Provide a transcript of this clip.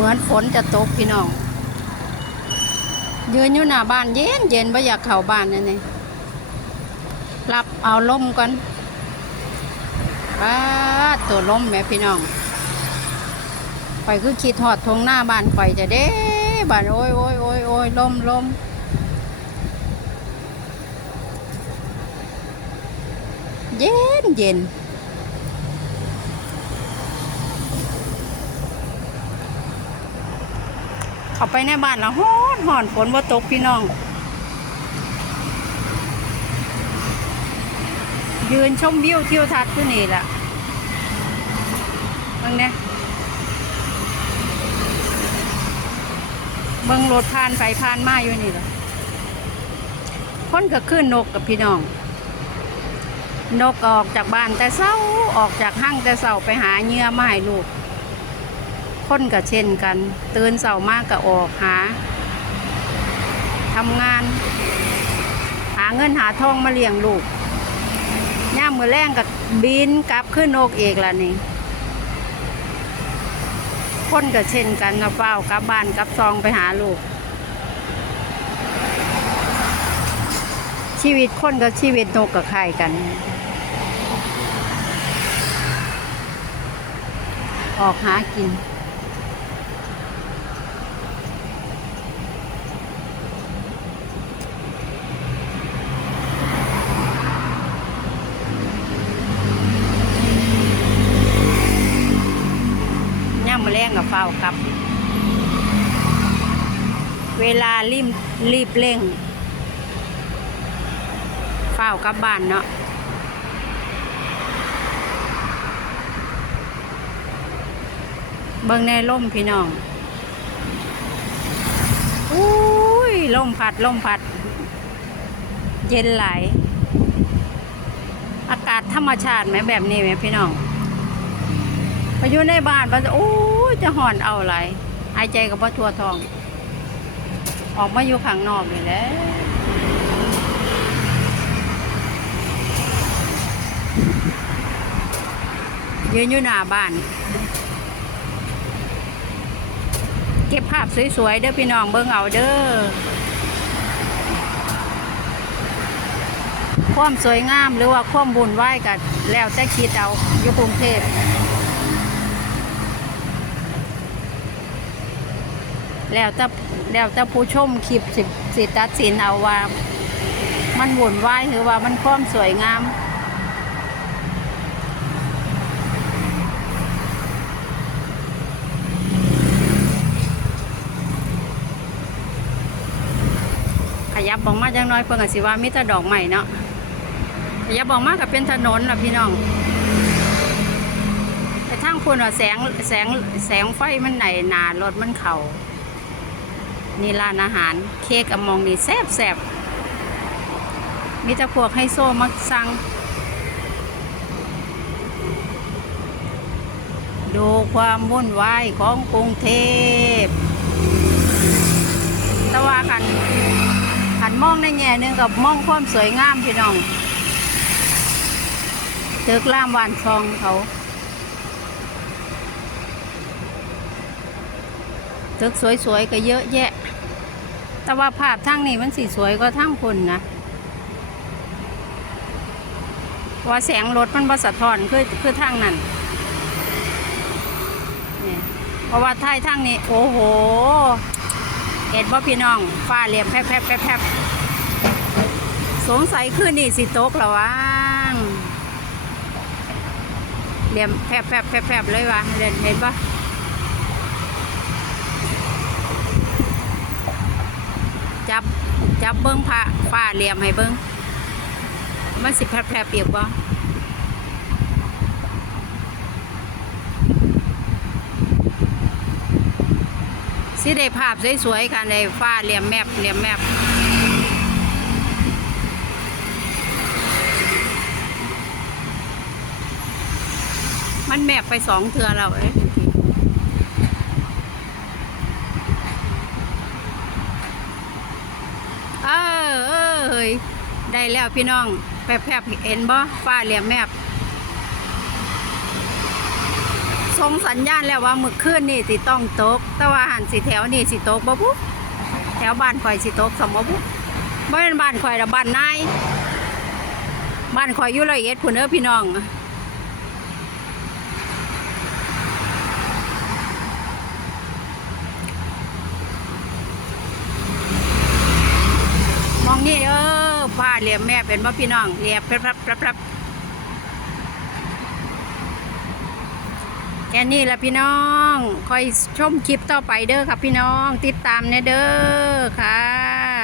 เหมือนฝนจะตกพี่น้องยืนอยู่หน้าบ้านเย็นเย็นไม่อยากเข้าบ้านนั่นนี่รับเอาลมก่อนป้าตัวลมแม่พี่น้องไปคือคิดหอดทงหน้าบ้านไปจะเด้บ้านโอ้ยโอ้ยโอ้ยโอ้ยลมลมเย็นเย็น เข้าไปในบ้านแล้วฮ้อนฮ้อนฝนว่าตกพี่น้อง ยืนชมวิวทิวทัศน์ที่นี่แหละเบิ่งเนี่ยเบิ่งรถผ่านไปผ่านมาอยู่นี่แหละคนก็ขึ้นนกกับพี่น้อง นกออกจากบ้านแต่เศร้าออกจากห้างแต่เศร้าไปหาเหยื่อมาให้ลูก คนก็เช่นกัน ตื่นเสาร์มากก็ออกหาทำงาน หาเงินหาทองมาเลี้ยงลูกย่ามมือแรงกับบินกลับขึ้นโอกเอกละนี่คนก็เช่นกันกับเฝ้ากลับบ้านกลับซองไปหาลูก ชีวิตคนกับชีวิตนกกับใครกัน ออกหากิน มมาแรงกับเฝ้าครับ เวลารีบรีบเร่งเฝ้ากับบ้านเนาะเบิ่งในล่มพี่น้องอุ้ยลมพัดลมพัด เย็นไหล อากาศธรรมชาติไหมแบบนี้ไหมพี่น้อง ไปอยู่ในบ้านมันจะโอ้จะห่อนเอาไรหายใจกับว่าทั่วทอง ออกมาอยู่ข้างนอกเลยแหล้วยืนอยู่หน้าบ้าน เก็บภาพสวยๆเด้อพี่น้องเบิ่งเอาเด้อความสวยงามหรือว่าความบุญไหวายกันแล้วแต่คิดเอาอยู่กรุงเทพ แล้วแต่แล้วแต่ผู้ชมคลิปสิสิตัดสินเอาว่า มันวุ่นวายหรือว่ามันความสวยงามขยับออกมาจังน้อยเพิ่งก็สิว่ามีแต่ดอกใหม่เนาะขยับออกมาก็เป็นถนนล่ะพี่น้องแต่ทางคุณอะแสงแสงแสงไฟมันไหนหนารถมันเข่า นี่ร้านอาหารเค้กอมองนี่แซ่บแซ่บมีแต่พวกไฮโซมักสั่งดูความวุ่นวายของกรุงเทพแต่ว่าคันคันมองในแง่หนึงกับมองความสวยงามพี่น้องตึกล่ามวานซองเขา ตึกสวยๆก็เยอะแยะ แต่ว่าภาพทั้งนี้มันสีสวยก็ทั้งคนนะว่าแสงรถมันบสะท้อนคือคือทางนั้นนี่เพราะว่าท้ายทางนี้ โอ้โหเห็นว่าพี่น้องฟ้าเหลี่ยมแพบแพบแพบแพบสงสัยขึ้นนี่สิตกแล้ววางเหลี่ยมแพบแพบแพบแพบเลยวะเห็นเห็นปะ จับ จับเบิ้งผ้าฝ้าเหลี่ยมให้เบิ้งมันสิแผลบๆเปียกบ่สิได้ภาพสวยๆกันในฝ้าเหลี่ยมแมบเหลี่ยมแมบมันแมบไปสองเทือแล้วเอ้ยอ เออเฮ้ยได้แล้วพี่น้องแผบๆเห็นบ่ฟ้าเหลี่ยมแมบทรงสัญญาณแล้วว่ามึกขึ้นนี่สิต้องตก แต่ว่าหันสิแถวนี่สิตกบ่ปุ๊บแถวบ้านข่อยสิตกสมบ่บุบ่แม่นบ้านข่อยระบ้านนายบ้านข่อยอยู่ละเอียดพุ่นเด้อพี่น้อง มองนี่เออ เรียมแม่เป็นบ่พี่น้องเรียบพรับพรับพรับแค่นี้ละพี่น้องคอยชมคลิปต่อไปเด้อค่ะพี่น้อง ติดตามแน่เด้อค่ะ